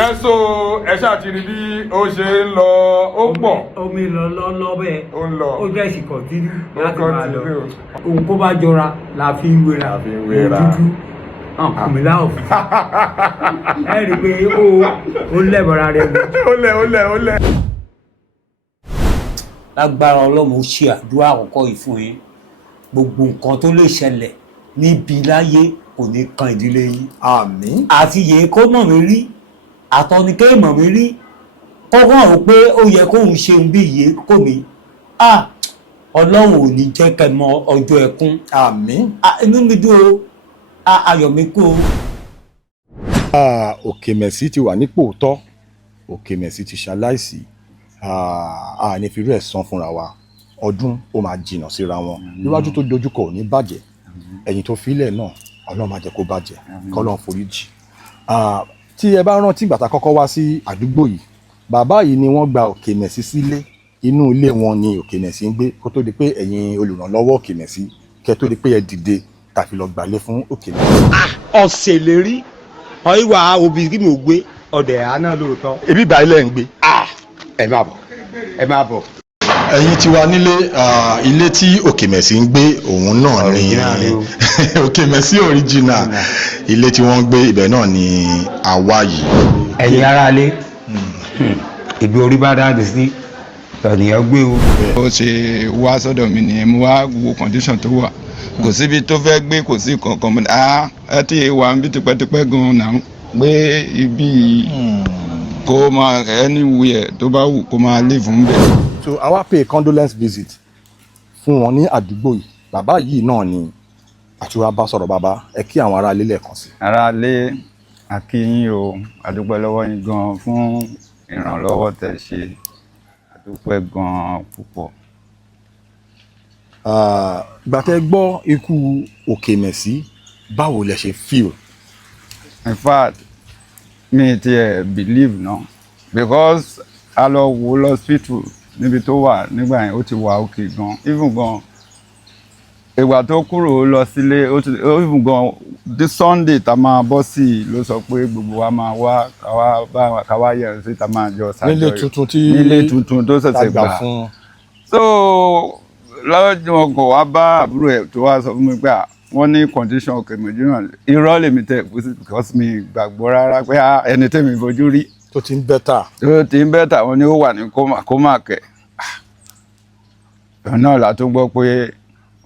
Yẹ́sò ẹ ṣáà ti rí bí ó ṣe ń lọ ó pọ̀. Omi lọ bẹ́ẹ̀. Ó ń lọ. Ó jẹ́ ìsìnkọ̀tínú láti máa lọ. continue. Ohun kó bá jọra la fi ń wéra. La fi ń wéra. Dúdú. Kùmílá òfin. Ẹ rí i pé ó lẹ́bọ̀ra rẹ̀ ni. Ó lẹ̀. Lágbára Ọlọ́run ó ṣe àdúrà àkọ́kọ́ yìí fún yín. Gbogbo nǹkan tó lè ṣẹlẹ̀ níbi láyé kò ní kan ìdílé yín. Àmín. Àti yèé kó mọ̀ mí rí àtọ́nikẹ́ mọ̀ mí rí kọ́kọ́ rò pé ó yẹ kóun ṣeun bí ìyé kò mí. Ọlọ́run ò ní jẹ́ kẹ́ mọ ọjọ́ ẹkún. Àmín. Inú mi dùn o, ayọ̀ mi kú o. Òkèmẹ̀sí ti wà nípò tọ́, Òkèmẹ̀sí ti ṣaláìsí, ní fi rú ẹ̀ san fúnra wa. Ọdún ó máa jìnnà síra wọn. Níwájú tó dojúkọ ò ní bàjẹ́, ẹ̀yìn tó filẹ̀ náà Ọlọ́run máa jẹ́ kó bàjẹ́, k'Ọlọ́run foríjì. Tí ẹ bá rántí ìgbà tá kọ́kọ́ wá sí àdúgbò yìí, bàbá yìí ni wọ́n gba Òkèmẹ̀sí sílé, inú ilé wọn ni Òkèmẹ̀sí ń gbé kó tó di pé ẹ̀yin olùrànlọ́wọ́ Òkèmẹ̀sí kẹ́ tó di pé ẹ dìde tàfi lọ gbàlé fún Òkèmẹ̀sí. Ọ̀sẹ̀ lè rí ọ̀ìwà òbí kí mi ò gbé ọ̀dẹ̀ àná lóòótọ́. Ebi ìgbà ilẹ̀ ń gbé. Ẹ máa bọ̀. Ẹ̀yin ti wà nílé, ilé tí Òkèmẹ̀sí ń gbé òun náà ni Òkèmẹ̀sí original, ilé tí wọ́n ń gbé ibẹ̀ náà ni àwa yìí. Ẹ̀yin aráalé ìgbé orí bá dáàdì sí ènìyàn gbé o. Ó ṣe wá sọ́dọ̀ mi nìyẹn, mo wá wo condition tó wà, kò síbi tó fẹ́ gbé, kò sí kankan mọ́ ẹ ti wà níbi tipẹ́tipẹ́ gan-an náà gbé ibi kó máa anywhere tó bá wù kó máa live ń bẹ̀. So àwa pay condolence visit fún wọn ní àdúgbò yìí. Bàbá yìí náà ni àtiwá bá sọ̀rọ̀. Bàbá ẹ kí àwọn ará ilé lẹ́ẹ̀kan sí. Aráalé akíyín o, àdúpẹ́ lọ́wọ́ yín gan fún ìrànlọ́wọ́ tẹ́ ṣe, àdúpẹ́ gan púpọ̀. Ìgbà tẹ́ gbọ́ ikú Òkèmẹ̀sí, báwo lẹ ṣe feel? In fact mi ti believe náà because a lọ wo lọ́sítù níbi tó wà nígbà yẹn ó ti wà òkè gan, even gan ìgbà tó kúrò lọ sílé even gan the Sunday tá máa bọ́ sí ló sọ pé gbogbo wa máa wá káwá yẹ̀ sí tá máa jọ ṣàjọyọ̀ nílé tuntun tó ṣẹ̀ṣẹ̀ gbà fún. So lọ́jọ́ wọn kò wá bá àbúrò ẹ̀ tó wá sọ fún mi pé wọ́n ní condition Òkèmẹ̀sí náà irọ́ lèmi tẹ̀ because mi gbàgbọ́ rárá pé ẹni tẹ́mi fojú rí tó ti ń bẹ́tà. Wọ́n ní ó wà ní kómà kẹ̀. Náà la tó gbọ́ pé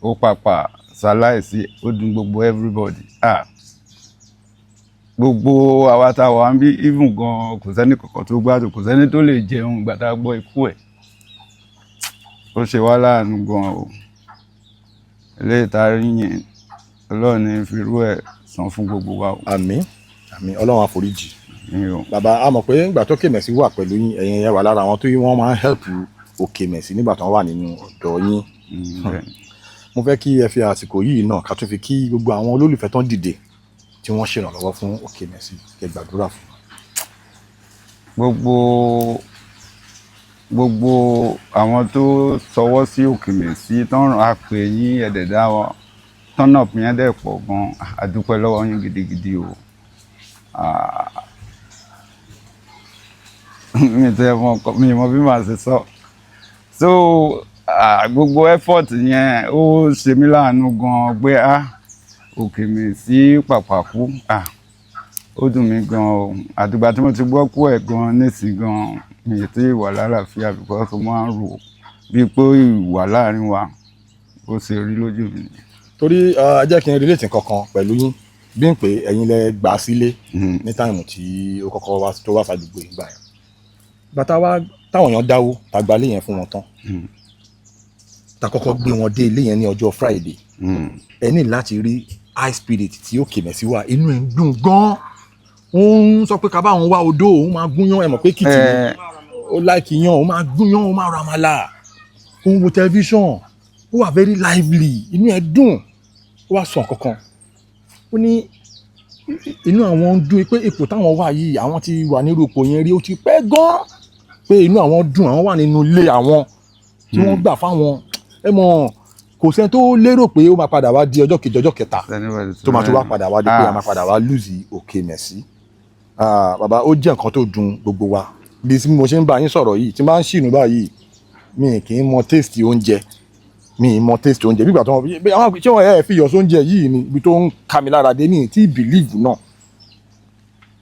ó pàpà ṣaláìsí, ó dùn gbogbo everybody. Gbogbo àwa tá wà ń bí even gan kò sẹ́ni kankan tó gbádùn, kò sẹ́ni tó lè jẹun ìgbà tá gbọ́ ikú ẹ̀. Ó ṣe wá láàánú gan o. Ilé ìtarí yẹn Ọlọ́run ní fi rú ẹ̀ san fún gbogbo wa o. Àmín. Ọlọ́run àforíjì. Bàbá a mọ̀ pé nígbà tó Òkèmẹ̀sí wà pẹ̀lú yín, ẹ̀yin yẹn wà lára àwọn tó wọ́n máa ń help Òkèmẹ̀sí nígbà tó wà nínú ọ̀dọ̀ yín. Mo fẹ́ kí ẹ fi àsìkò yìí náà ká tún fi kí gbogbo àwọn olólùfẹ́ tó ń dìde tí wọ́n ṣèrànlọ́wọ́ fún Òkèmẹ̀sí, kẹ́ gbàdúrà fún wọn. Gbogbo àwọn tó sọwọ́ sí Òkèmẹ̀sí tó ń ràn á pè yín ẹ̀dẹ̀dá wọn tọ́nà pín yẹn dẹ̀ pọ̀ gan, àdúpẹ́ lọ́wọ́ yín gidigidi o. Mi mọ bí màá ṣe sọ. So gbogbo effort yẹn ó ṣe mí láàánú gan pé Òkèmẹ̀sí pàpà kú. Ó dùn mí gan o. Àdìgbà tí mo ti gbọ́ kú ẹ̀ gan nísìn gan mi ò tí ì wà lálàáfíà because mo máa ń rò bíi pé ìwà láàrin wa ó ṣe rí lójú mi. Torí ẹ jẹ́ kí n relate kankan pẹ̀lú yín bí n pé ẹ̀yin lẹ gbà sílé ní táìmù tí ó kọ́kọ́ tó wá sàdúgbò ìgbà yẹn. Bàtà wa táwọn èèyàn dáwó tá gba ilé yẹn fún wọn tán, tá kọ́kọ́ gbé wọn dé ilé yẹn ní ọjọ́ Friday. Ẹ ní láti rí high spirit tí Òkèmẹ̀sí wà, inú ẹ̀ ń dùn gan-an. Ó ń sọ pé ká bá òun wá odó, òun máa gúnyán, ẹ mọ̀ pé kìtì ni ó láìkì yan, òun máa gúnyán, òun máa ra àmàlà, òun wo tẹlifíṣàn, ó wà very lively, inú ẹ̀ dùn. Ó wá sọ kankan, ó ní inú àwọn ń dùn pé ipò táwọn wà yìí àwọn ti wà nírú ipò yẹn rí, ó ti pẹ́ gan-an pé inú àwọn dùn, àwọn wà nínú ilé àwọn tí wọ́n gbà fáwọn. Ẹ mọ̀ kò sẹ́ni tó lérò pé ó máa padà wá di ọjọ́ kejì ọjọ́ kẹta tó máa tó wá padà wá di pé a máa padà wá lùzì Òkèmẹ̀sí. bàbá ó jẹ́ nǹkan tó dùn gbogbo wa bí mo ṣe ń bá yín sọ̀rọ̀ yìí tí n bá ń ṣìnú báyìí mi kì í mọ taste oúnjẹ mi ì mọ taste oúnjẹ bígbà tó wọn àwọn ṣé wọn ẹ fi yọ sóúnjẹ yìí ni ibi tó ń ka mi lára dé ní tí believe náà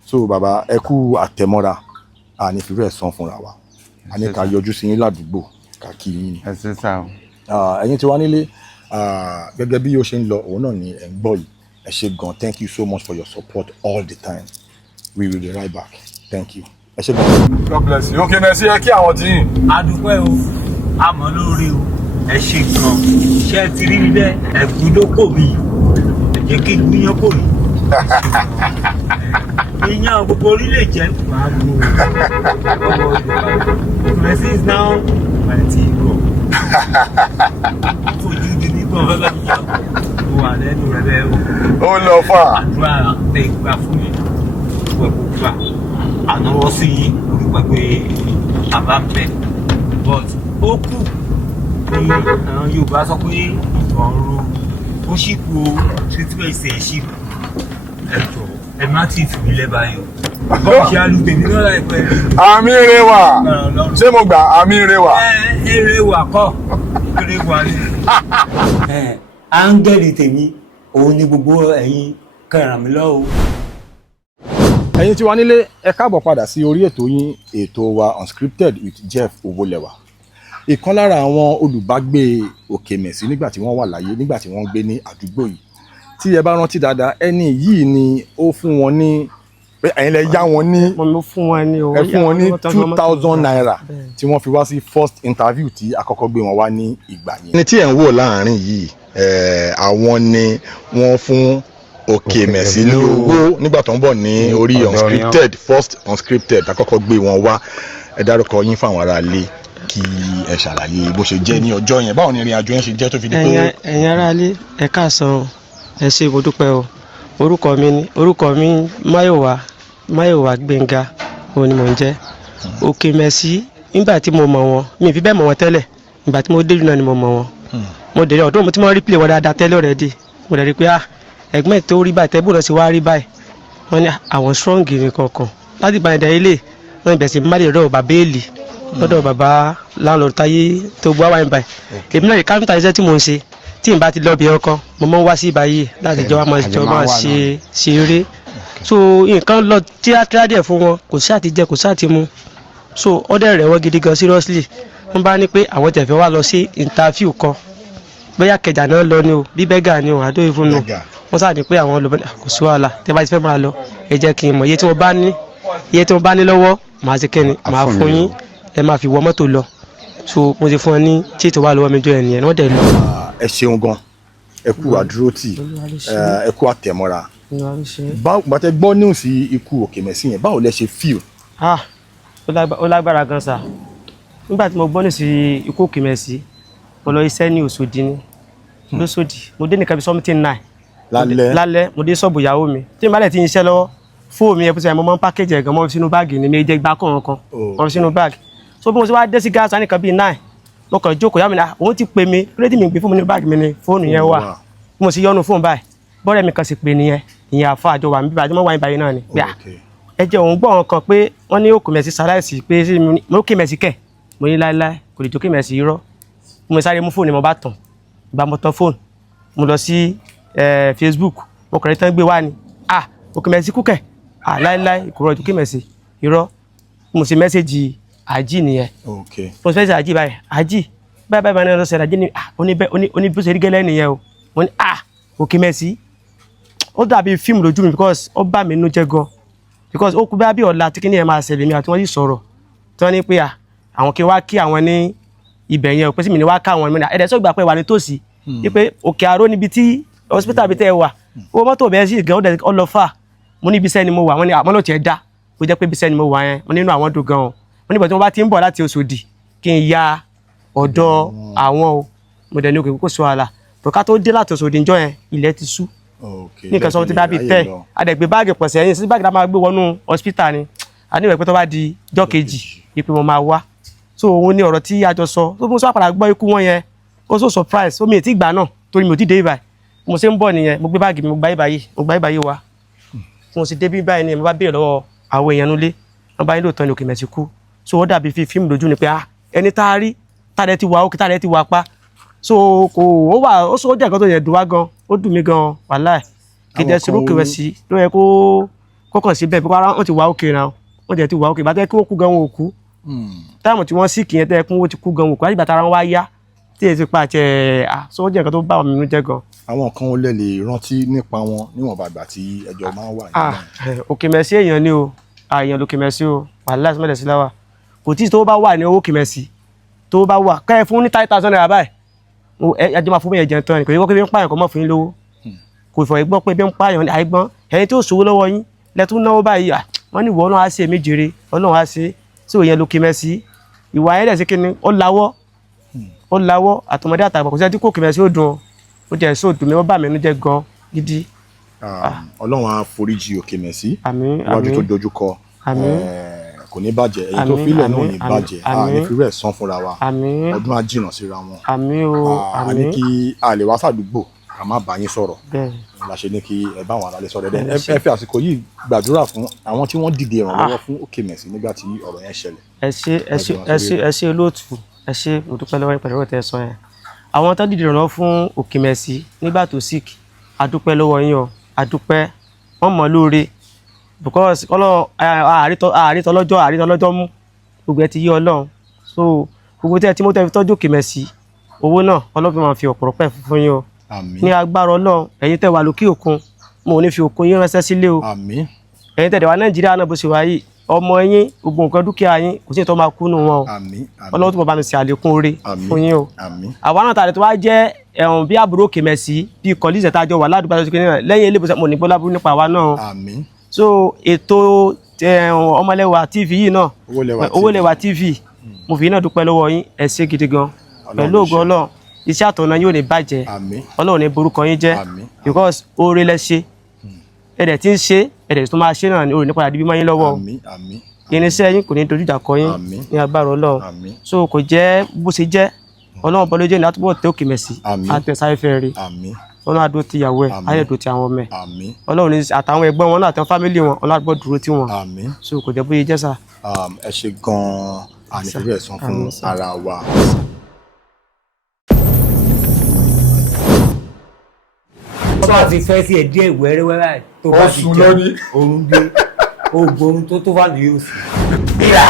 so bàbá ẹ kú àtẹmọ́ra àní fi bẹ́ẹ̀ san fúnra wa a ní ká yọjú sí yín ládùúgbò ká kí yín ni. ẹ ṣe sá o. ẹ̀yin tí wá nílé gẹ́gẹ́ bí ó ṣe ń lọ òun náà ni ẹ̀ ń gbọ́ yìí ẹ ṣé gan thank you so much for your support all the time we will be right back thank you ẹ ṣé gan. God bless you. Okay, merci ẹ kí àwọn tí yín. adúpẹ́ o àmọ́ lórí o ẹ ṣe gan iṣẹ́ ti rí níbẹ̀ ẹ̀gbọ́n ló kò mí ẹ jẹ́ kí gbìyàn kò mí ìyàn gbogbo orílẹ̀ jẹ́ wàá mú ọmọ ìrẹsì is now twenty go fojú di nígbà ọ̀gá mi yá mo wà lẹ́nu rẹ̀ bẹ́ẹ̀ o. Ó lọ fà. àdúrà lè gbà fún mi gbogbo gbà ànáwọ́ sí olùgbà pé bàbá ń bẹ̀ but ó kù ní àwọn Yorùbá sọ pé ọ̀rọ̀ ó ṣì kú o títí bẹ́ẹ̀ ṣe é ṣì kú ẹ̀jọ̀ ẹ má ti fi mí lẹ́bàá yìí o bọ́ọ̀ ṣe alùpèmí náà láìpẹ́ rí. Àmì rẹwà ṣé mo gbà àmì rẹwà. eré wà kọ́ eré wà ní. áńgẹ́lì tèmi òun ni gbogbo ẹ̀yin kẹràn mi lọ́wọ́. ẹ̀yin tí wá nílé ẹ káàbọ̀ padà sí orí ètò yín ètò wa Unscripted with Jeff Owólẹ́wà ìkan lára àwọn olùbágbé Òkèmẹ̀sí nígbà tí wọ́n wà láyé nígbà tí wọ́n gbé ní àdúgbò yìí tí ẹ bá rántí dáadáa ẹni yìí ni ó fún wọn ní pé ẹ̀yin lẹ yá wọn ní mo fún wọn ní ẹ fún wọn ní 2,000 naira tí wọ́n fi wá sí first interview tí àkọ́kọ́ gbé wọn wá ní ìgbà yẹn. ní tí ẹ̀ ń wò láàrin yìí àwọn ni wọ́n fún Òkèmẹ̀sí lówó nígbà tó ń bọ̀ ní orí Unscripted first Unscripted àkọ́kọ́ gbé wọn wá ẹ dárúkọ yín fáwọn ará ilé kí ẹ ṣàlàyé bó ṣe jẹ́ ní ọjọ́ yẹn báwo ni ìrìn àjò yẹn ṣe jẹ́ tó fi di pé. ẹ̀yin ará ilé ẹ káàsán ẹ ṣé mo dúpẹ́ o orúkọ mi Máyọ̀wá Gbénga òun ni mò ń jẹ́ Òkèmẹ̀sí nígbà tí mo mọ̀ wọn mi ì fi bẹ́ẹ̀ mọ̀ wọn tẹ́lẹ̀ nígbà tí mo dé ìlú náà ni mo mọ̀ wọn mo dé ọdún mo ti mọ̀ rí play wọn dáadáa tẹ́lẹ̀ already mo dẹ̀ rí pé ẹ̀gbọ́n tó rí báyìí tẹ́bùrọ̀ sí wá rí báyìí wọ́n ní àwọn strong ní kankan láti gba ẹ̀dá ilé wọ́n bẹ̀rẹ̀ sí máàlì lọ́dọ̀ bàbá èlì lọ́dọ̀ bàbá láńlọ́ọ̀dù táyé tó gbọ́ wáyé báyìí èmi náà rí káńtà iṣẹ́ tí mò ń ṣe tí n bá ti lọ bí ọkọ mo mọ wá sí ìbáyé láti jọ máa ṣe eré so nǹkan lọ tíátírá díẹ̀ fún wọn kò sáà ti jẹ kò sáà ti mu so ọdẹ rẹ̀ wọ́n gidi gan seriously wọ́n bá ní pé àwọn tẹ̀fẹ́ wá lọ sí interview kan bóyá kẹjà náà lọ ni o bí bẹ́gà ni o àdó ìfúnnu wọ́n sáà ní pé àwọn lọ kò sí wàhálà tẹ́ bá ti fẹ́ máa lọ ẹ jẹ́ kí n mọ̀ iye tí wọ́n bá ní lọ́wọ́ màá ṣe kẹ́ni màá fún yín ẹ máa fi wọ mọ́tò lọ so mo ti fún ọ ní tí ètò wà lọ́wọ́ mi jọ ẹ̀ nìyẹn wọ́n dẹ̀ lọ. ẹ ṣeun gan ẹ kú àdúrótì ẹ kú àtẹ̀mọ́ra bàtẹ gbọ́ news ikú Òkèmẹ̀sí yẹn báwo lẹ ṣe feel. ó lágbára gan sa nígbà tí mo gbọ́ news ikú Òkèmẹ̀sí mo lọ iṣẹ́ ní Òṣòdì ní lóṣòdì mo dé nìkan bí something 9 lálẹ́ mo dé ṣọ́ọ̀bù ìyàwó mi tí n bá lẹ̀ ti ń ṣiṣẹ́ lọ́wọ́ fóònù mi ẹ̀ pèsè mo máa ń pákéjì ẹ̀gàn mọ́ sínú báàgì ní méje gbá kọ̀ọ̀kan mọ́ sínú báàgì so bí mo ṣe wá dé sí gáàsì nìkan bíi 9 mo kàn jókòó yá mi náà òun ti pè mí rédí mi gbé fún mi ní báàgì mi ní fóònù yẹn wà bí mo sì yọnu fóònù báyìí bọ́ọ̀rẹ́ mi kan sì pè nìyẹn ìyẹn àfa àjọ wà níbi àjọ mọ́ wà níbàyẹn náà ni pé ẹ jẹ́ òun gbọ́ wọn kan pé wọ́n ní Òkèmẹ̀sí ṣaláìsí pé mo Òkèmẹ̀sí kẹ̀ mo ní láéláé kò lè jó Òkèmẹ̀sí irọ́ mo sáré mú fóònù mo bá tàn bá mo tàn fóònù mo lọ sí Facebook mo kàn rí tán gbé wá ni Òkèmẹ̀sí kú kẹ̀ láéláé ìkòrò ojú Òkèmẹ̀sí irọ́ mo sì mẹ́sẹ̀jì àjí nìyẹn mo sì mẹ́sẹ̀jì àjí báyìí àjí báyìí báyìí lọ́sẹ̀ àjí ni oní bó ṣe rí gẹ́lẹ́ nìyẹn o mo ní Òkèmẹ̀sí ó dàbí fíìmù lójú mi because ó bà mí nínú jẹ́ gan because ó kú bá bí ọ̀la tí kí ni ẹ̀ máa ṣẹlẹ̀ mi àti wọ́n yìí sọ̀rọ̀ tí wọ́n ní pé àwọn kí wá kí àwọn ní ibẹ̀ yẹn ò pé sí mi ní wá ká àwọn ìmọ̀nà ẹ̀dẹ̀ sọ́gbà pé wà ní tòsí wípé Òkè Àró níbi tí hospital bí tẹ́ ẹ wà owó mọ́tò bẹ́ẹ̀ sí gan ó lọ fà mo ní ibiṣẹ́ ni mo wà wọ́n ní àmọ́ ló tiẹ̀ dá ó jẹ́ pé ibiṣẹ́ ni mo wà yẹn mo nínú àwọn dùn gan o mo nígbà tí wọ́n bá ti ń bọ̀ láti Òṣòdì kí n ya ọ̀dọ̀ àwọn o mo dẹ̀ ní òkè kókó sọ àlà bọ̀ká tó dé láti Òṣòdì ńjọ́ yẹn ilẹ̀ ti sú ní nǹkan sọ ti bá bí tẹ́ adẹ̀gbẹ́ báàgì pọ̀sẹ̀ ẹ̀yìn sí báàgì tá máa gbé wọnú hospital ni a ní ìwẹ̀ pé tó bá di jọ́ kejì ìpè mo máa wá so òun ní ọ̀rọ̀ tí a jọ sọ tó mú sọ àpàdà gbọ́ ikú wọn yẹn ó so surprise ó mi ì tí gbà náà torí mi ò tí dé ibà mo ṣe ń bọ̀ nìyẹn mo gbé báàgì mi mo gba ibà yìí wa mo sì dé bí báyìí ni mo bá béèrè lọ́wọ́ àwọn èèyàn nulẹ̀ wọ́n bá yín lóòótọ́ ní Òkèmẹsì kú so ó dàbí fi fíìmù lójú ni pé ẹni tá a rí tàdé ti wà ókè tàdé ti wà pa so kò ó wà ó sọ ó jẹ́ nǹkan tó yẹ dùn wá gan ó dùn mí gan wàláì kì í dẹ́ sí Òkèmẹsì ló yẹ kó kàn sí bẹ́ẹ̀ bí wọ́n ti wà ókè náà wọ́n jẹ́ ti wà ókè bàtẹ́ kí wọ́n kú gan wọn ò kú táìmù tí wọ́n sì kìyẹn tẹ́ kún wọ́n ti kú gan wọn ò kú láti bàtà ara wọn wá yá tí èsì pa àti so ó jẹ́ nǹkan tó bá mi nínú jẹ́ gan. àwọn kan ó lè rántí nípa wọn níwọ̀nba ìgbà tí ẹjọ́ máa ń wà nígbà. Òkèmẹsì èèyàn ni o èèyàn l'Òkèmẹsì o wàláì sọmọdé sí láwà kò tí tó bá wà ní owó Òkèmẹsì tó bá wà kẹ́ ẹ fún ní 5,000 naira báyìí ẹjọ́ máa fún mi ẹ̀jẹ̀ tán ni kò yẹ kó bí ń pààyàn kó mọ̀ fún yín lówó kò fọ̀ ẹgbọ́n pé bí ń pààyàn àìgbọ́n ẹni tó ṣòwò lọ́wọ́ yín lẹ́tún náwó báyìí wọ́n ní ìwọ Ọlọ́run á ṣe èmi jèrè Ọlọ́run á ṣe sí òyìn l'Òkèmẹsì ìwà yẹn dẹ̀ sí kíni ó láwọ́ àtọmọdé àtàgbà kò sí ẹtí kò Òkèmẹsì ó dùn ó jẹ́ èso òdùn mi ó bà mí nínú jẹ́ gan gidi. Ọlọ́run á foríjì Òkèmẹsì àmín iwájú tó dojúkọ kò ní bàjẹ́ èyí tó fílẹ̀ náà ní bàjẹ́ àní fi rẹ̀ sán fúnra wa ọdún á jìnnà síra wọn àní kí a lè wá sàdúgbò ká má bá yín sọ̀rọ̀ la ṣe ní kí ẹ bá àwọn alálẹ̀ sọ̀rọ̀ ẹ fi àsìkò yìí gbàdúrà fún àwọn tí wọ́n dìde ìrànlọ́wọ́ fún Òkèmẹsì nígbà tí ọ̀rọ̀ yẹn ṣẹlẹ̀. ẹ ṣé olóòtú ẹ ṣé mo dúpẹ́ lọ́wọ́ ìpẹ̀lú ọ̀rọ̀ tẹ́ ẹ sọ yẹn àwọn tó dìde ìrànlọ́wọ́ fún Òkèmẹsì nígbà tó sick adúpẹ́ lọ́wọ́ yín o adúpẹ́ wọ́n mọ̀ lóore because àrítọ́lọ́jọ́ mú gbogbo ẹ ti yí Ọlọ́run so gbogbo tí ẹ ti mú tẹ́ fi tọ́jú Òkèmẹsì owó náà Ọlọ́run máa fi ọ̀pọ̀lọpọ̀ fún yín o ní agbára Ọlọ́run ẹ̀yin tẹ́ wà lókè òkun mo ní fi òkun yín ránṣẹ́ sílé o ẹ̀yin tẹ́ wà Nàìjíríà náà bó ṣe wà yìí ọmọ yín gbogbo nǹkan dúkìá yín kò sí ní tó máa kú nù wọn o Ọlọ́run tó bá mi ṣe àlékún oore fún yín o àwa náà tààrẹ tó wá jẹ́ ẹ̀hún bí àbúrò Òkèmẹsì bí kọ́líṣẹ̀ tá a jọ wà ládùúgbò àti ìṣẹ́kẹ́ lẹ́yìn ilé ìbùsọ̀ mo ní gbọ́lábù nípa àwa náà so ètò ọmọlẹ́wà TV yìí náà Owólẹ́wà TV mo fi náà dúpẹ́ lọ́wọ́ yín ẹ ṣé gidi gan pẹ̀lú ògo Ọlọ́run iṣẹ́ àtọ̀nà yóò ní bàjẹ́ Ọlọ́run ní borúkọ yín jẹ́ because oore lẹ ṣe ẹ̀dẹ̀ tí ń ṣe ẹ̀dẹ̀ tó máa ṣe náà ní oore nípa àdìbí mọ́ yín lọ́wọ́ irinṣẹ́ yín kò ní dojú ìjà kọ yín ní agbára Ọlọ́run so kò jẹ́ bó ṣe jẹ́ Ọlọ́run bọ́ lójú ní àtúbọ̀ tẹ́ Òkèmẹsì àtẹ̀sáfẹ́ rẹ̀ Ọlọ́run àdó ti ìyàwó ẹ̀ ayé dó ti àwọn ọmọ ẹ̀ Ọlọ́run ní àtàwọn ẹ̀gbọ́n wọn náà àtàwọn fámìlì wọn Ọlọ́run àdúgbò dúró tí wọn so kò jẹ́ bóyá jẹ́ sà. ẹ ṣé gan-an ànífẹ́ sàn fún ara wa. Ọba ti fẹ́ sí ẹ̀dí ìwẹ́rẹ́wẹ́rẹ́ tó bá ti jẹ́ orun gbé oògùn tó wà ní yóò sí. Bíra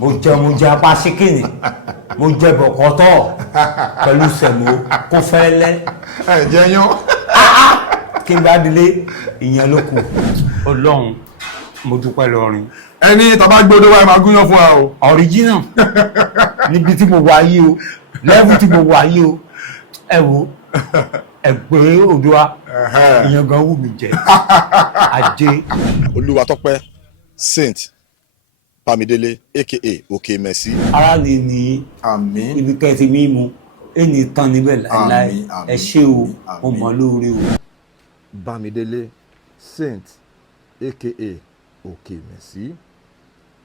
mo jẹ apá síkìnì mo jẹ bọ̀kọ́tọ̀ pẹ̀lú sẹ̀mó kó fẹ́lẹ́. ẹ̀jẹ̀ yan. kí n bá délé ìyẹn ló kù. Ọlọ́run mo dúpẹ́ lọ́rin. ẹni tàbá gbódó wáyé máa gúnyán fún wa o. Original níbi tí mo wà yìí o level tí mo wà yìí o ẹ wo ẹgbẹ́ Oòduà ìyẹn gan wù mí jẹ ajé. Olúwatópẹ́ Saint Bámidélé aka Òkèmẹsì. ara lè ní ibi kẹsì mímu ẹni tán níbẹ̀ láìláì ẹ ṣé o mo mọ̀ lóore o. Bámidélé Saint aka Òkèmẹsì,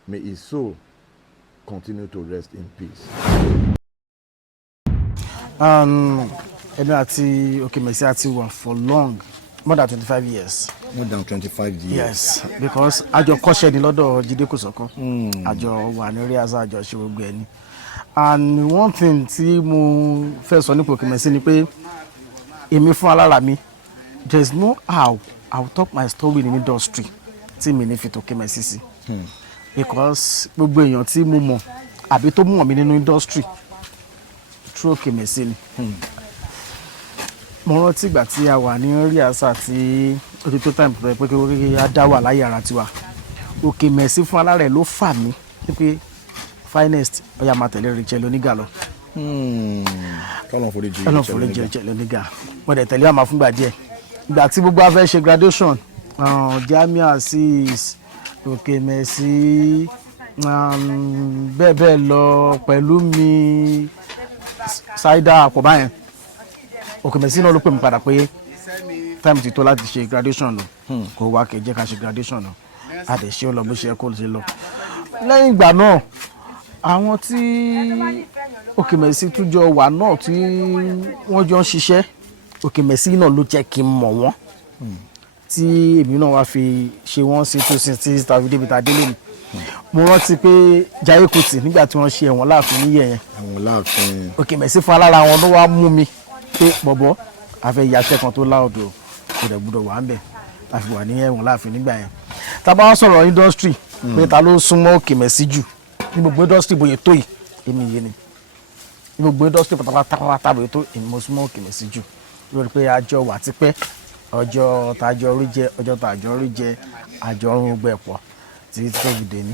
may his soul continue to rest in peace. Èmi àti Òkèmẹsì àti wà for long, more than 25 years. More than 25 years. Yes, because àjọ kọ́ṣẹ́ ni lọ́dọ̀ Jídé Kòsọ́kọ́. Àjọ wà ní rí àṣà àjọ ṣe gbogbo ẹni. And one thing tí mo fẹ́ sọ nípa Òkèmẹsì ni pé èmi fún alára mi, there is no how I will talk my story in the industry tí mi ní fi Òkèmẹsì sí. Because gbogbo èèyàn tí mo mọ̀ àbí tó mọ̀ mí nínú industry through Òkèmẹsì ni. Mo rántí ìgbà tí a wà ní rí àṣà tí ó ti tó time tó yẹ pé kí a dá wà láyé ara tiwa. Òkèmẹsì fún alára ẹ̀ ló fà mí pé finest ó yá máa tẹ̀lé Rachel Oníga lọ. Kọ́lọ́n foríjì Rachel Oníga. Mo dẹ̀ tẹ̀lé àmà fúngbà díẹ̀. Ìgbà tí gbogbo a fẹ́ ṣe graduation, Jamiu Azeez, Òkèmẹsì, bẹ́ẹ̀ bẹ́ẹ̀ lọ pẹ̀lú mi Saida àpọ̀bá yẹn. Òkèmẹsì náà ló pè mí padà pé time ti tó láti ṣe graduation lọ kò wá kẹ́ jẹ́ ká ṣe graduation lọ a dẹ̀ ṣe ó lọ bó ṣe kó ṣe lọ. Lẹ́yìn ìgbà náà àwọn tí Òkèmẹsì tún jọ wà náà tí wọ́n jọ ń ṣiṣẹ́ Òkèmẹsì náà ló jẹ́ kí n mọ̀ wọ́n tí èmi náà wá fi ṣe wọ́n sí tó sí tí tàbí débi tá a délé mi mo rántí pé Jaiye Kuti nígbà tí wọ́n ṣe ẹ̀wọ̀n láàfin níyẹ̀ yẹn àwọn láàfin Òkèmẹsí fún alára wọn ló wá mú mi pé bọ̀bọ̀ àfẹ́ ìyàṣẹ́ kan tó láòdò kò dẹ̀ gbúdọ̀ wà ń bẹ̀ àfi wà ní ẹ̀wọ̀n láàfin nígbà yẹn tá a bá wá sọ̀rọ̀ industry pé ta ló súnmọ́ Òkèmẹsí jù ní gbogbo industry bóyá tó yìí èmi yé ni ní gbogbo industry pátápátá bóyá tó èmi mo súnmọ́ Òkèmẹsí jù lórí pé àjọ wà tipẹ́ ọjọ́ tàjọ orí jẹ ọjọ́ tàjọ orí jẹ àjọ ọrùn gbẹ̀pọ̀ títí tó fi dé ní.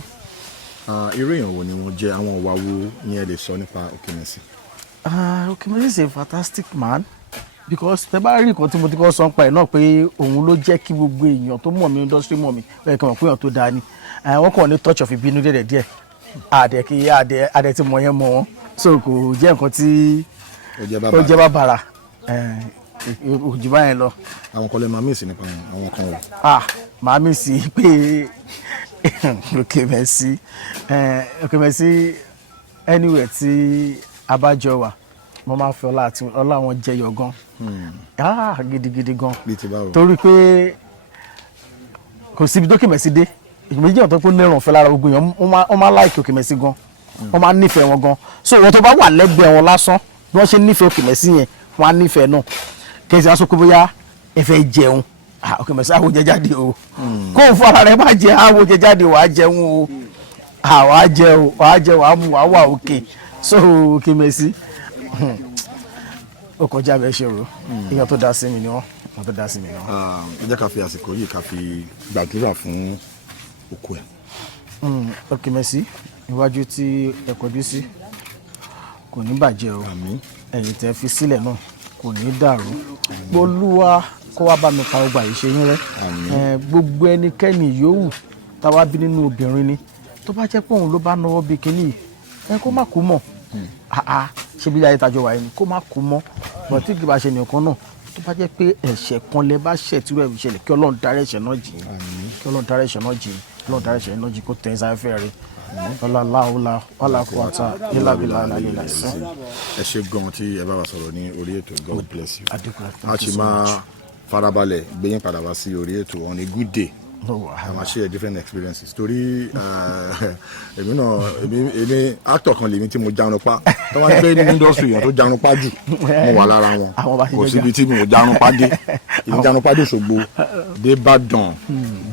irú èèyàn wo ni wọ́n jẹ́ àwọn ìwà wo yẹn lè sọ nípa Òkèmẹsí. Òkèmẹsí is a fantastic man because tẹ bá rí nǹkan tí mo ti kọ́ sọ ń pa ẹ̀ náà pé òun ló jẹ́ kí gbogbo èèyàn tó mọ̀ mí industry mọ̀ mí bẹ́ẹ̀ kí wọ́n pé èèyàn tó dáa ni wọ́n kàn ní touch of ìbínú díẹ̀ àdẹ tí mo yẹn mọ̀ wọ́n so kò jẹ́ nǹkan tí ó jẹ́ bàbàrà òjì báyẹn lọ. àwọn kan lè máa mí sí nípa àwọn kan wò. máa mí sí pé Òkèmẹsí anywhere tí a bá jọ wà mo máa ń fi ọlá wọn jẹyọ gan gidigidi gan torí pé kò síbi tó Òkèmẹsí dé ìgbésí jẹ́ ọ̀tọ́ pé ó ní ìrànfẹ́ lára gbogbo èèyàn wọ́n máa láìkì Òkèmẹsí gan wọ́n máa nífẹ̀ẹ́ wọn gan so ìwọ́n tó bá wà lẹ́gbẹ̀ẹ́ wọn lásán bí wọ́n ṣe nífẹ̀ẹ́ Òkèmẹsí yẹn wọ́n á nífẹ̀ẹ́ náà kẹ́sì á sọ pé bóyá ẹ fẹ́ jẹun Òkèmẹsí àwọ̀ jẹ jáde o kó o fún ara rẹ má jẹ àwọ̀ jẹ jáde wàá jẹun o wàá jẹ wàá mú wàá wà òkè so Òkèmẹsí ó kọjá bẹ́ẹ̀ ṣe o èèyàn tó dá sí mi ni wọ́n tó dá sí mi ni wọ́n. ẹ jẹ́ ká fi àsìkò yìí ká fi gbàdúrà fún òkú ẹ̀. Òkèmẹsí iwájú tí ẹ kọjú sí kò ní bàjẹ́ o ẹ̀yìn tẹ́ fi sílẹ̀ náà kò ní dàrú Olúwa kó wá bá mi pa ọgbà yìí ṣe yín rẹ́ gbogbo ẹnikẹ́ni yòówù táwa bí nínú obìnrin ni tó bá jẹ́ pé òun ló bá náwó bí kinní kó má kú mọ́ ṣé bí ayé tajọ wà yìí kó má kú mọ́ bọ̀ tí kì bá ṣe nìkan náà tó bá jẹ́ pé ẹ̀ṣẹ̀ kan lẹ bá ṣẹ̀ tí rẹ̀ ṣẹlẹ̀ kí Ọlọ́run dárí ẹ̀ṣẹ̀ náà jì kí Ọlọ́run dárí ẹ̀ṣẹ̀ náà jì Ọlọ́run dárí ẹ̀ṣẹ̀ náà jì kó tẹ̀ ẹ́ sáfẹ́ rẹ̀ ọlọ́láhùlá ọlọ́kùnrin nílàbílà nílà ìsìn. ẹ ṣe gan tí ẹ bá wa sọ̀rọ̀ ní orí ètò God bless you. a ti máa farabalẹ̀ gbẹ̀yìn padà wá sí orí ètò on a good day. a máa share different experiences torí èmi náà èmi actor kan lèmi tí mo jarun pa tó wá ní pé nínú industry yẹn tó jarun pa jù mo wà lára wọn kò síbi tí mo jarun pa dé èmi jarun pa dé Òṣogbo dé Ìbàdàn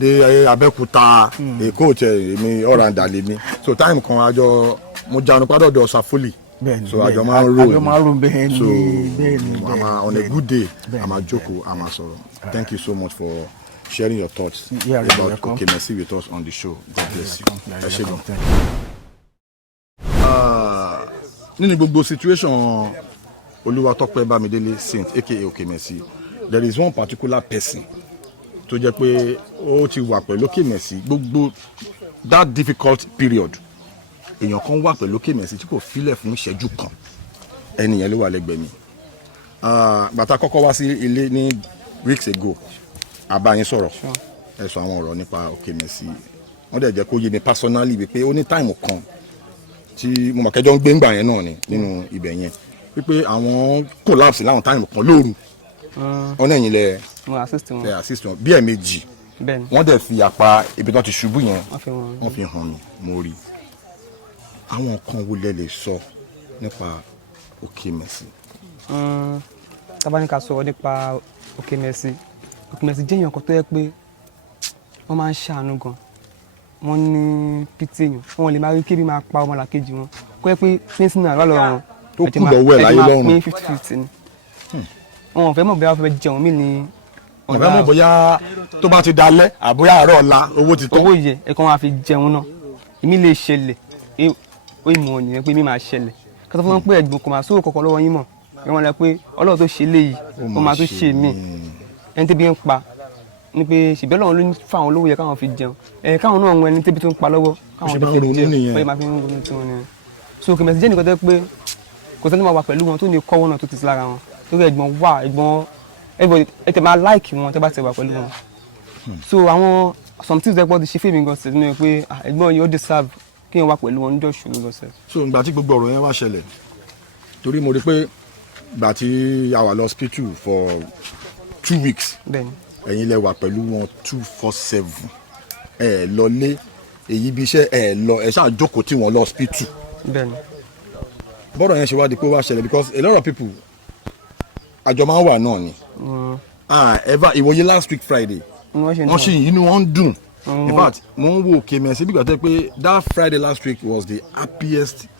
dé Abẹ́òkúta Èkó tẹ èmi ọ̀ràǹdà lèmi so time kan àjọ mo jarun pa dọ̀dọ̀ Ṣàfólì so àjọ máa ń rò ní so on a good day a máa jókòó a máa sọ̀rọ̀ thank you so much for sharing your thoughts about Òkèmẹsí with us on the show. God bless you. ẹ ṣé gan. nínú gbogbo situation Olúwatópẹ́ Bámidélé Saint aka Òkèmẹsí there is one particular person tó jẹ́ pé ó ti wà pẹ̀lú Òkèmẹsí gbogbo that difficult period èèyàn kan wà pẹ̀lú Òkèmẹsí tí kò filẹ̀ fún ìṣẹ́jú kan ẹnìyẹn ló wà lẹ́gbẹ̀ẹ́ mi bàtà kọ́kọ́ wá sí ilé ní weeks ago àbáyín sọ̀rọ̀ ẹ sọ àwọn ọ̀rọ̀ nípa Òkèmẹsí wọ́n dẹ̀ jẹ́ kó yé mi personally wípé ó ní táìmù kan tí mo mọ̀ kẹjọ́ ń gbé ńgbà yẹn náà ni nínú ibẹ̀ yẹn wípé àwọn collapse láwọn táìmù kan lóru ọ̀nà ẹ̀yìn lẹ assist wọn bí ẹ̀ẹ̀mejì wọ́n dẹ̀ fi àpá ibi tó ti ṣubú yẹn wọ́n fi hàn mí mo rí àwọn kan wo lẹ lè sọ nípa Òkèmẹsí. tábà ní ká sọ̀rọ̀ nípa Òkèmẹsí jẹ́ èèyàn kan tó yẹ pé wọ́n máa ń ṣàánú gan wọ́n ní pété èèyàn wọ́n lè máa rí kébí máa pa ọmọlàkejì wọn kó yẹ pé pínsìn náà wà lọ́wọ́ wọn tó kù lọ́wọ́ ẹ̀ láyé lọ́rùn pín 50-50 ni wọn ò fẹ́ mọ̀ bóyá wọ́n fẹ́ jẹun mí ni wọ́n fẹ́ mọ̀ bóyá tó bá ti dalẹ̀ àbóyá àárọ̀ ọ̀la owó ti tán owó yẹ ẹ̀kọ́ máa fi jẹun náà èmi lè ṣẹlẹ̀ ó ìmọ̀ nìyẹn pé mi máa ṣẹlẹ̀ kátó fún wọn pé ẹ̀gbọ́n kò máa sówó kọ̀ọ̀kan lọ́wọ́ yín mọ̀ wọ́n lẹ pé Ọlọ́run tó ṣe léyìí ó máa tó ṣe mí ẹni tẹ́bi ń pa ni pé ṣèbẹ́ lọ́wọ́ ló ń fa àwọn olówó yẹ káwọn fi jẹun káwọn náà wọn ẹni tẹ́bi tó ń pa lọ́wọ́ káwọn tó fi jẹun wọ́n yẹ máa fi ń ronú tí wọ́n ní. so Òkèmẹsí jẹ́ nìkan tẹ́ pé kò sẹ́ni máa wà pẹ̀lú wọn tó ní kọ́wọ́ náà tó ti lára wọn torí ẹ̀gbọ́n ẹ tẹ̀ máa láìkì wọn tẹ́ bá ti wà pẹ̀lú wọn. so àwọn some things ẹgbọ́n ti ṣe fèmí gan ṣe nínú pé ẹ̀gbọ́n yóò deserve kí wọ́n wà pẹ̀lú wọn níjọ́ ṣòro gan ṣe. so ìgbà tí gbogbo ọ̀rọ̀ yẹn wá ṣẹlẹ̀ torí mo rí pé ìgbà tí a wà lọ hospital for 2 weeks ẹ̀yin lẹ wà pẹ̀lú wọn 247 ẹ lọlé èyí bí iṣẹ́ ẹ lọ ẹ ṣáà jókòó tí wọ́n lọ hospital. bẹ́ẹ̀ni. bọ́dọ̀ yẹn ṣe wá di pé wá ṣẹlẹ̀ because a lot of people àjọ máa ń wà náà ni. ever ìwòye last week Friday wọ́n ṣe inú wọn dùn. In fact mo ń wo Kemesi bí gbàtẹ́ pé that Friday last week was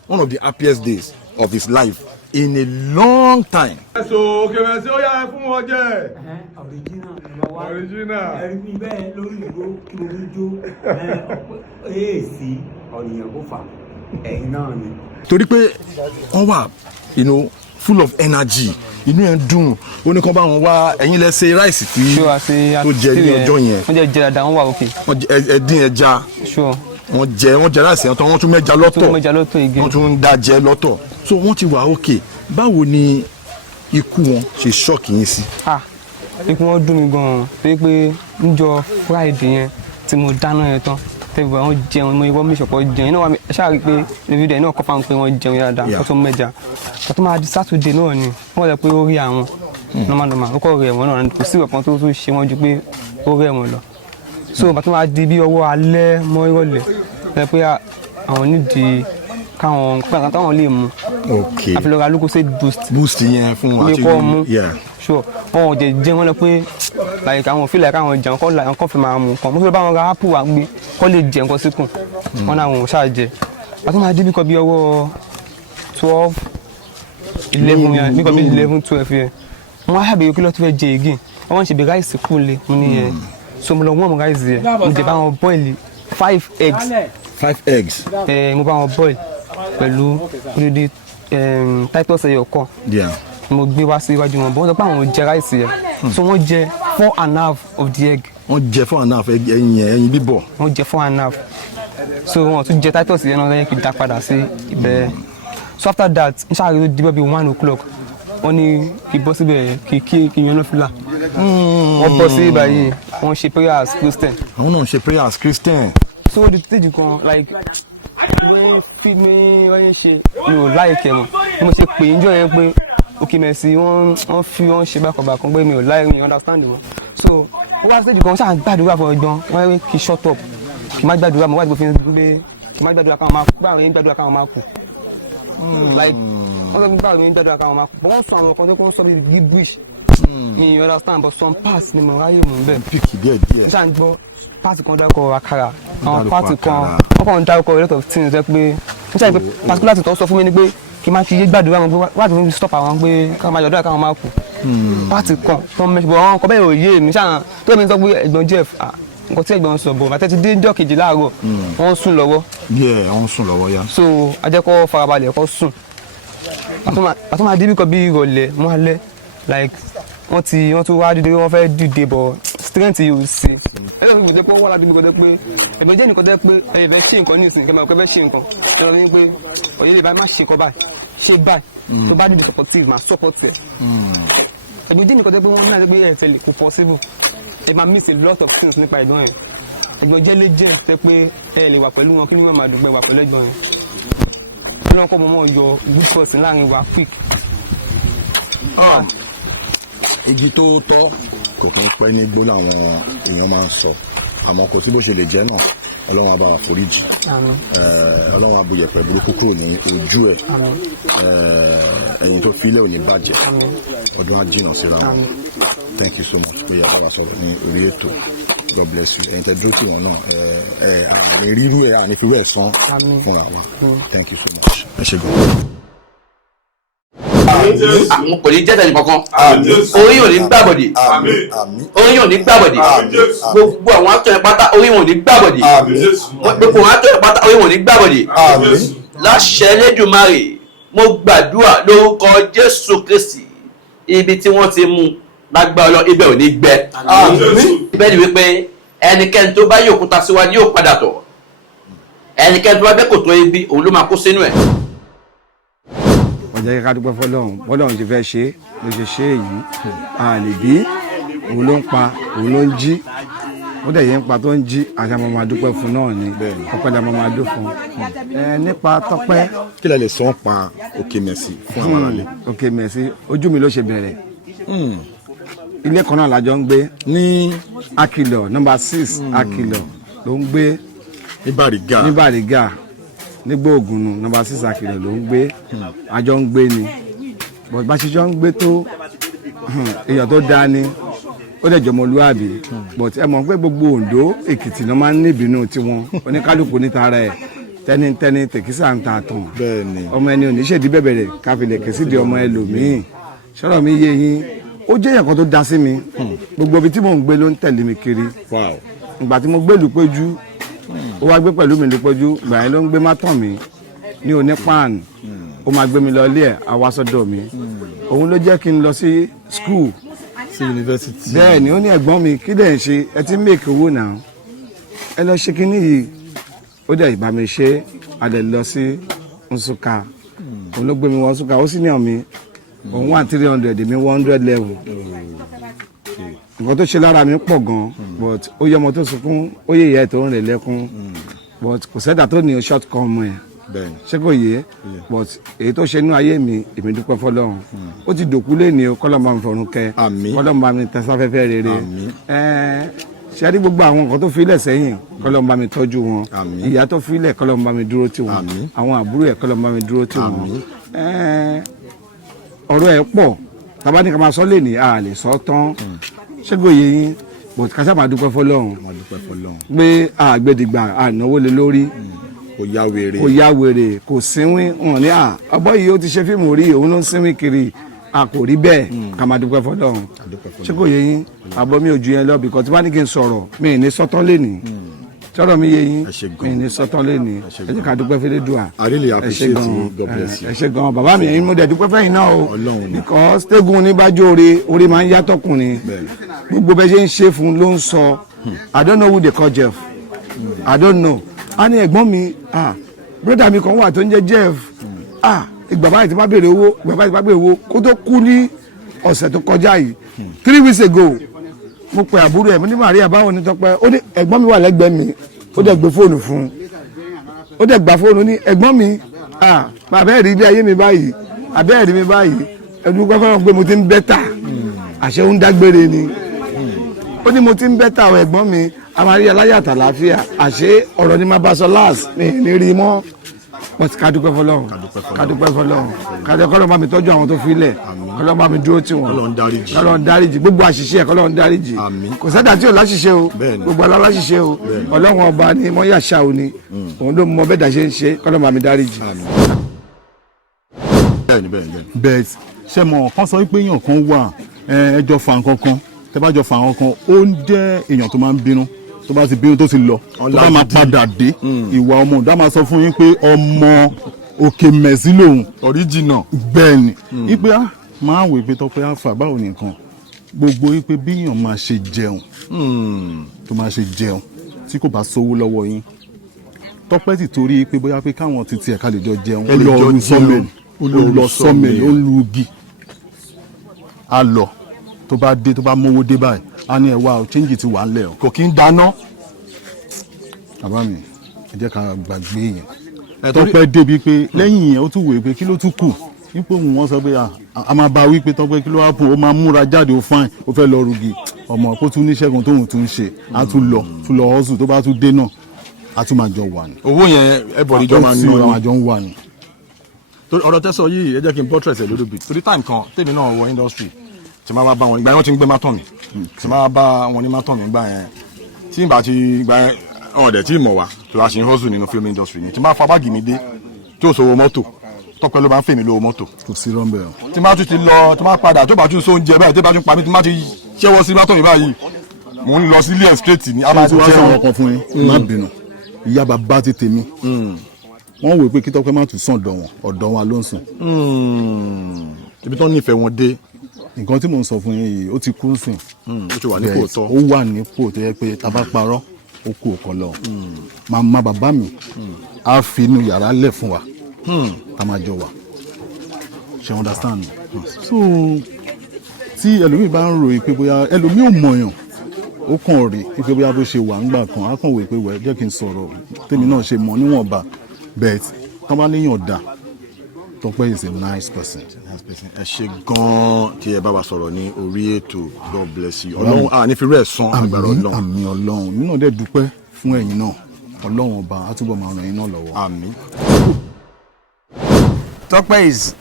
one of the happiest days of his life in a long time. so Kemesi ó yá ẹ fún wọn jẹ. original. ẹ̀rí mi bẹ́ẹ̀ lórí ìgbó kí mo fi jó èèsì ọ̀nìyàn kó fà ẹ̀yìn náà ni. torí pé wọ́n wà full of energy inú ẹ̀ ń dùn ó ní kán bá wọn wá ẹ̀yin lẹ ṣe ráìsì tí tó jẹ ní ọjọ́ yẹn. wọ́n jẹ dáadáa wọ́n wà òkè. ẹ dín ẹja wọ́n jẹ ráìsì yẹn tán wọ́n tún mẹ́ja lọ́tọ̀ wọ́n tún ń dá jẹ lọ́tọ̀ so wọ́n ti wà òkè. báwo ni ikú wọn ṣe ṣọ́ọ̀kì yín sí. ikú wọn dùn mí gan-an torí pé níjọ́ Friday yẹn tí mo dáná yẹn tán tẹ́bí wọn jẹun mo ìwọ́n mi ṣọ̀pọ̀ jẹun iná wa ṣáà rí pé níbi ìdẹ̀ náà kọ́ fáwọn pé wọ́n jẹun dáadáa wọ́n tó mẹ́ja wọ́n tó máa di Saturday náà ni wọ́n lẹ pé ó rí àwọn normal ó kọ́ rẹ̀ wọ́n náà kò sí ìwọ̀n tó ṣe wọ́n ju pé ó rẹ̀ wọ́n lọ so bàtà máa di bí ọwọ́ alẹ́ mọ́ ìrọ̀lẹ́ lẹ pé àwọn nídìí káwọn pé táwọn lè mú àfilọ́ra Lucozade boost yẹn fún wa àti sure wọn ò jẹ wọn lọ pé like àwọn feel like àwọn jẹun kọ́ fi máa mú nǹkan mo fẹ́ bá wọn ra apple wa gbé kọ́ lè jẹ nǹkan síkùn wọn náà wọn ò ṣáà jẹ àti máa dé bí kọ́ bí ọwọ́ 12 11 yẹn bí kọ́ bí 11 12 yẹn wọn á ṣàbẹ̀wò kí ló ti fẹ́ jẹ again wọn ṣe bí ráìsì kù lé mo ní yẹn so mo lọ wọ́n mu ráìsì yẹn mo jẹ bá wọn boil 5 eggs. 5 eggs. mo bá wọn boil pẹ̀lú odidi titus ẹyọ kan mo gbé wá sí iwájú wọn bọ́n sọ pé àwọn ò jẹ ráìsì yẹn so wọ́n jẹ 4.5 of the egg. wọ́n jẹ 4.5 ẹyin bíbọ̀. wọ́n jẹ 4.5 so wọ́n tún jẹ titus yẹn náà lẹ́yìn kí n dá padà sí ibẹ̀ so after that n ṣáà rí di bẹ́ẹ̀ bí 1 o'clock wọ́n ní kí n bọ́ síbẹ̀ kí n yan náà fìlà wọ́n bọ́ sí ibà yìí wọ́n ṣe prayer as Christian. àwọn náà ṣe prayer as Christian. so the stage kan like wọ́n fi mi wọ́n ṣe mi ò láìkẹ́ mọ̀ bí mo ṣe pè é njọ́ yẹn pé Kemesi wọ́n ṣe bákan pé mi ò láì mi understand wọn so ó wá stage kan ṣáà gbàdúrà fún ọjọ́ wọ́n rí kí shut up kí má gbàdúrà mọ́ wá ìgbò fi ń gbé kí má gbàdúrà káwọn máa kú báwọn yẹn gbàdúrà káwọn máa kú like wọ́n sọ pé báwọn yẹn gbàdúrà káwọn máa kú but wọ́n sọ àwọn kan tó kún sọ bí gibberish mi understand but some parts ni mo ráyè mú bẹ́ẹ̀ píkì díẹ̀ ṣáà ń gbọ́ parts kan dárúkọ àkàrà àwọn parts kan wọ́n kàn ń dárúkọ a lot of things rẹ pé n ṣáà pé particular tó sọ fún mi ni pé kí n má ti yé gbàdúrà wọn pé wá ti fi stop àwọn pé káwọn máa yọ̀dọ̀ káwọn máa kú parts kan tó ń mẹ́sàn-án àwọn kan bẹ́ẹ̀ ò yé mi ṣáà tó mi sọ pé ẹ̀gbọ́n Jeff nǹkan tí ẹ̀gbọ́n sọ bọ̀ bàtẹ́ ti dé ọjọ́ kejì láàárọ̀ wọ́n sùn lọ́wọ́. wọ́n sùn lọ́wọ́ yá. so ajẹ́kọ́ farabalẹ̀ kọ́ sùn àtọ́ máa débí kan bí ìrọ̀lẹ́ mọ́ alẹ́ like wọ́n tún wá dídé wọ́n fẹ́ dìde bọ̀ strength yìí ò sí. ẹgbẹ́ mi kò tẹ́ pé wọ́n wá láti bí kò tẹ́ pé ẹ̀gbọ́n jẹ́ nǹkan tẹ́ pé ẹ̀yẹ̀ fẹ́ ṣe nǹkan ní ìsìn kẹ́mẹ́ ọ̀kẹ́ fẹ́ ṣe nǹkan ẹ̀rọ mi pé òye lè bá má ṣe nǹkan báyìí ṣe báyìí tó bá dìde supportive máa support ẹ̀. ẹ̀gbọ́n jẹ́ nǹkan tẹ́ pé wọ́n ní láti pé ẹ̀ fẹ́ lè kó possible ẹ máa miss a lot of things nípa ẹ̀gbọ́n yẹn ẹ̀gbọ́n jẹ́ legend tẹ́ pé ẹ lè wà pẹ̀lú wọn kí ni wọ́n máa dùgbẹ́ wà pẹ̀lú ẹ̀gbọ́n yẹn kí wọ́n kọ́ mọ́ yọ good person láàrin wa quick. igi tó tọ́ kò tún pẹ́ ní gbó làwọn èèyàn máa ń sọ àmọ́ kò sí bó ṣe lè jẹ́ náà ọlọ́run á bá wa foríjì ọlọ́run á bu yẹ̀pẹ̀ burúkú kúrò ní ojú ẹ̀ ẹ̀yìn tó filẹ̀ ò ní bàjẹ́ ọdún á jìnnà síra wọn thank you so much pé ẹ bá sọ̀rọ̀ ní orí ètò God bless you ẹ̀yin tẹ́ dúró tì wọ́n náà àní rírú ẹ̀ àní fi wẹ̀ sán fún àwọn thank you so much ẹ ṣe gan. àwọn kò ní jẹ́tẹ̀ nìkankan orí yóò ní gbàbọ̀dì orí yóò ní gbàbọ̀dì gbogbo àwọn atọ́ ẹ̀ pátá orí wọn ò ní gbàbọ̀dì gbogbo àwọn atọ́ ẹ̀ pátá orí wọn ò ní gbàbọ̀dì láṣẹ Elédùmarè mo gbàdúrà lórúkọ Jésù Kristi ibi tí wọ́n ti mú lágbára Ọlọ́run ibẹ̀ ò ní gbẹ ibẹ̀ ni wípé ẹnikẹ́ni tó bá yí òkúta síwájú yóò padà tọ̀ ẹnikẹ́ni tó bá bẹ́ kòtò ibi òun ló máa kó sínú ẹ̀. ọjọ́ ká dúpẹ́ fọlọ́run ti fẹ́ ṣe ló ṣe ṣe èyí àlè bí òun ló ń pa òun ló ń jí ó dẹ̀ yẹn ń pa tó ń jí àti àwọn máa dúpẹ́ fún náà ni ọpẹ́ la máa dún fún nípa Tọ́pẹ́. kí lẹ lè sọ pa Kemesi fún àwọn aráàlú. Kemesi ojú mi ló ṣe bẹ̀rẹ̀ ilé kan náà lájọ ń gbé ní Akilọ number 6 Akilọ ló ń gbé ní Bàrígà nígbà Ògùnnù number 6 Akilọ ló ń gbé àjọ ń gbé ni but bá ṣe jọ ń gbé tó èèyàn tó dáa ni ó dẹ̀ jọmọlúwàbí but ẹ mọ̀ pé gbogbo Oǹdó Èkìtì náà máa ń ní ìbínú tiwọn oníkálukú níta rẹ̀ tẹ́nitẹ́ni tèkísà ń ta tàn ọmọ ẹni oníṣèdí bẹ̀bẹ̀rẹ̀ káfílẹ̀ kẹsídìí ọmọ ẹlòmíì sọ̀rọ̀ mi yé yín ó jẹ́ èèyàn kan tó dá sí mi gbogbo ibi tí mò ń gbé ló ń tẹ̀lé mi kiri ìgbà tí mo gbé Lùpẹ́jú ó wá gbé pẹ̀lú mi Lùpẹ́jú ìgbà yẹn ló ń gbé mátàn mi ní onípan ó máa gbé mi lọ ilé ẹ̀ àwa sọ́dọ̀ mi òun ló jẹ́ kí n lọ sí school sí yunifásitì bẹ́ẹ̀ ni ó ní ẹ̀gbọ́n mi kí dẹ̀ ń ṣe ẹ ti ń mèkì owó náà ẹ lọ ṣe kínní yìí ó dẹ̀ ìbá mi ṣe adẹ̀ lọ sí Nsukka òun ló gbé mi wọ Nsukka ó sì ní ọ̀mí òun wà 300 èmi 100 level nǹkan tó ṣe lára mi pọ̀ gan but ó yẹ ọmọ tó sunkún ó yẹ ìyá ẹ̀ tó ń rẹ̀ lẹ́kún but kò sẹ́dá tó ní short come ẹ̀ ṣé kò yé but èyí tó ṣe inú ayé mi èmi dúpẹ́ fọlọ́run ó ti dòkú lẹ́ni o kọ́lọ́ bá mi fọ̀run kẹ́ kọ́lọ́ bá mi tẹ́sáfẹ́fẹ́ rere ṣe àdí gbogbo àwọn nǹkan tó filẹ̀ sẹ́yìn kọ́lọ́ bá mi tọ́jú wọn ìyá tó filẹ̀ kọ́lọ́ bá mi dúró tì wọ́n àwọn àbúrò ẹ̀ kọ́lọ́ bá mi dúró tì wọ́n ọ̀rọ̀ ẹ̀ pọ̀ tàbá ní ká máa sọ lè ní a lè sọ tán ṣégo yẹ yín but ká sábà dúpẹ́ fọlọ́run pé àgbẹ̀dìgbà ànáwó lé lórí kò yá wèrè kò sínwín wọn ní ọbọ̀ yìí ó ti ṣe fíìmù rí òun ló ń sínwín kiri a kò rí bẹ́ẹ̀ ká máa dúpẹ́ fọlọ́run ṣégo yẹ yín àbọ̀ mi ò ju yẹn lọ bìkọ́ tí bá ní kí n sọ̀rọ̀ mi ì ní sọ́tán lè ní sọ̀rọ̀ mi yé yín mi ní sọ́tán lé ní ẹ jẹ́ ká dúpẹ́ fẹ́lẹ́ dùn à ẹ ṣé gan bàbá mi ẹ̀yin mo dẹ̀ dúpẹ́ fẹ́yìn náà o because tẹ́gun ní bá jó orí máa ń yá tọkùnrin gbogbo bẹ́ẹ̀ ṣe ń ṣe fún ló ń sọ I don't know who they call Jeff I don't know a ní ẹ̀gbọ́n mi broda mi kan wà tó ń jẹ́ Jeff ìgbà báyìí tí bá béèrè owó kó tó kú ní ọ̀sẹ̀ tó kọjá yìí 3 weeks ago mo pe àbúrò ẹ̀ mo ní Maria báwo ni Tọ́pẹ́ ó ní ẹ̀gbọ́n mi wà lẹ́gbẹ̀ẹ́ mi ó dẹ̀ gbé fóònù fún un ó dẹ̀ gbà fóònù ní ẹ̀gbọ́n mi àbẹ́ẹ̀ rí ilé ayé mi báyìí àbẹ́ẹ̀ rí mi báyìí ẹ̀dùn pẹ́ fẹ́ràn pé mo ti ń bẹ́tà àṣẹ ń dágbére ni ó ní mo ti ń bẹ́tà ọ̀ ẹ̀gbọ́n mi àmàrí aláyàtà láàfíà àṣẹ ọ̀rọ̀ ni máa bá sọ láàs ní rí mọ́ wọ́n ti ká dúpẹ́ fọlọ́run kọ́lọ́ bá mi tọ́jú àwọn tó fi lẹ̀ kọ́lọ́ bá mi dúró tì wọ́n kọ́lọ́ dáríjì gbogbo àṣìṣe ẹ̀ kọ́lọ́ dáríjì kò sẹ́dá tí ò láṣìṣe o gbogbo aláṣìṣe o ọlọ́run ọba ni mọ́ yàṣà o ni òun ló mọ bẹ́ẹ̀ dà ṣe ń ṣe kọ́lọ́ bá mi dáríjì. bẹ́ẹ̀ ṣe mọ̀ kán sọ pé èèyàn kan wà ẹjọ́ fa nǹkan kan tẹ́ bá jọ fa nǹkan kan ó ń jẹ́ èèyàn tó máa ń bínú tó bá ti bínú tó ti lọ tó bá máa padà dé ìwà ọmọ ọ̀dọ́ máa sọ fún yín pé ọmọ òkè mẹ̀sí lòun original bẹ́ẹ̀ ni ipe máa wò pé Tọ́pẹ́ Alpha báwo nìkan gbogbo ipe bíyàn máa ṣe jẹun tó máa ṣe jẹun tí kò bá sówó lọ́wọ́ yín Tọ́pẹ́ ti torí pé bóyá pé káwọn títí ẹ̀ka lè jọ jẹun ó lọ sọ́mẹ̀lì ó lu igi á lọ tó bá dé tó bá mówó dé báyìí a ní ẹwà change ti wà ńlẹ̀ o kò kí ń dáná bàbá mi ẹ jẹ́ ká gbàgbé yẹn Tọ́pẹ́ débi pé lẹ́yìn yẹn ó tún wòye pé kí ló tún kù wípé òun wọ́n sọ pé a máa bá wípé Tọ́pẹ́ kí ló wá pò ó máa múra jáde ó fine ó fẹ́ lọ rugi ọmọ kó tún níṣẹ́ kan tóun tún ṣe á tún lọ hustle tó bá tún dé náà á tún máa jọ wà ní. owó yẹn everybody jọ máa ń ná ni àjọ ń wà ní. ọ̀rọ̀ tẹ́sọ̀ yìí ẹ jẹ́ kí n buttress ẹ̀ lórí bit torí time kan tèmi náà wọ industry tí máa bá wọn ìgbà yẹn wọ́n ti ń gbé mátọ̀ mi tí máa bá wọn ní mátọ̀ mi gbà yẹn tí ìgbà tí gbà yẹn ọ̀dẹ̀ tí mọ̀ wá tó a ṣe ń hustle nínú film industry ni tí máa fa báàgì mi dé tí ò sówó mọ́tò Tọ́pẹ́ ló máa ń fèmí lówó mọ́tò. kò sí rọ́ńbẹ́ o. tí máa tún ti lọ tí máa padà tó bá tún so oúnjẹ báyìí tó bá tún pa mí tí máa ti ṣẹ́wọ́ sí mátọ̀ mi báyìí mò ń lọ sí ilé ẹ̀ straight ni. a máa ti wá sọ̀rọ̀ ọkàn fún yín má bínú ìyá bàbá ti tèmi wọ́n wò pé kí Tọ́pẹ́ má tún sàn ọ̀dọ̀ wọn ló ń sùn. ibi tó nífẹ̀ẹ́ wọn dé nǹkan tí mò ń sọ fún yín yìí ó ti kú sìn ó ti wà nípò tọ́ ó wà nípò tó yẹ pé tá bá parọ́ ó kú ọkọ lọ màmá bàbá mi á fi inú yàrá lẹ̀ fún wa tá máa jọ wà ṣe understand so tí ẹlòmíì bá ń ròyìn pé bóyá ẹlòmíì ò mọ̀yàn ó kàn rí pé bóyá bó ṣe wà ńgbà kan á kàn wò pé wẹ̀ jẹ́ kí n sọ̀rọ̀ tèmi náà ṣe mọ̀ níwọ̀nba bẹ́ẹ̀ tán bá léèyàn dà Tọ́pẹ́ is a nice person. Ẹ ṣé gan-an tí ẹ bá wa sọ̀rọ̀ ní orí ètò. God bless you. Ọlọ́run à ní fi rẹ̀ sán agbára Ọlọ́run. Àmín Ọlọ́run. Nínú ọdẹ dúpẹ́ fún ẹ̀yin náà. Ọlọ́run ọba á túbọ̀ máa ràn yín náà lọ́wọ́. Àmín. Tọ́pẹ́ is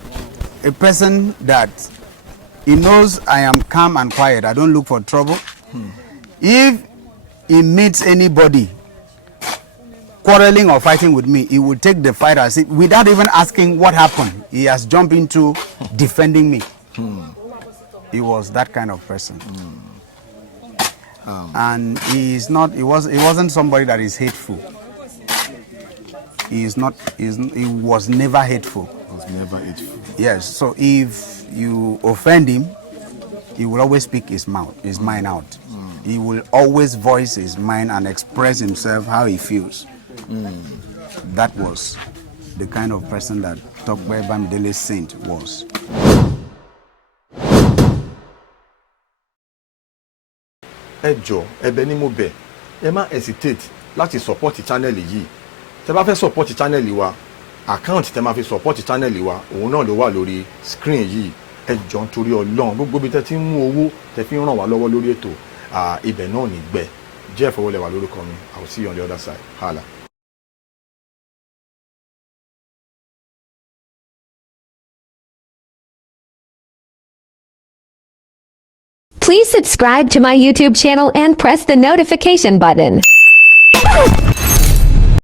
a person that he knows I am calm and quiet. I don't look for trouble. If he meets anybody quarreling or fighting with me, he will take the fight as it, without even asking what happened. He has jumped into defending me. He was that kind of person. And he wasn't somebody that is hateful. He was never hateful. Yes, so if you offend him, he will always speak his mind out. He will always voice his mind and express himself how he feels. That was the kind of person that Tokpe Bamidele Saint was. Ẹ jọ̀ọ́, ẹ̀bẹ̀ ni mo bẹ̀, ẹ má hesitate láti support channel yìí. Tẹ́ bá fẹ́ support channel wa, account tẹ́ máa fi support channel wa, òun náà ló wà lórí screen yìí. Ẹ jọ̀ọ́ nítorí Ọlọ́run, gbogbo bí tẹ́ ti ń mú owó, tẹ́ fi ń ràn wá lọ́wọ́ lórí ètò, ibẹ̀ náà ní gbẹ. Jeff Owólẹ́wà lórúkọ mi. I will see you on the other side. Hala. Please subscribe to my YouTube channel and press the notification button.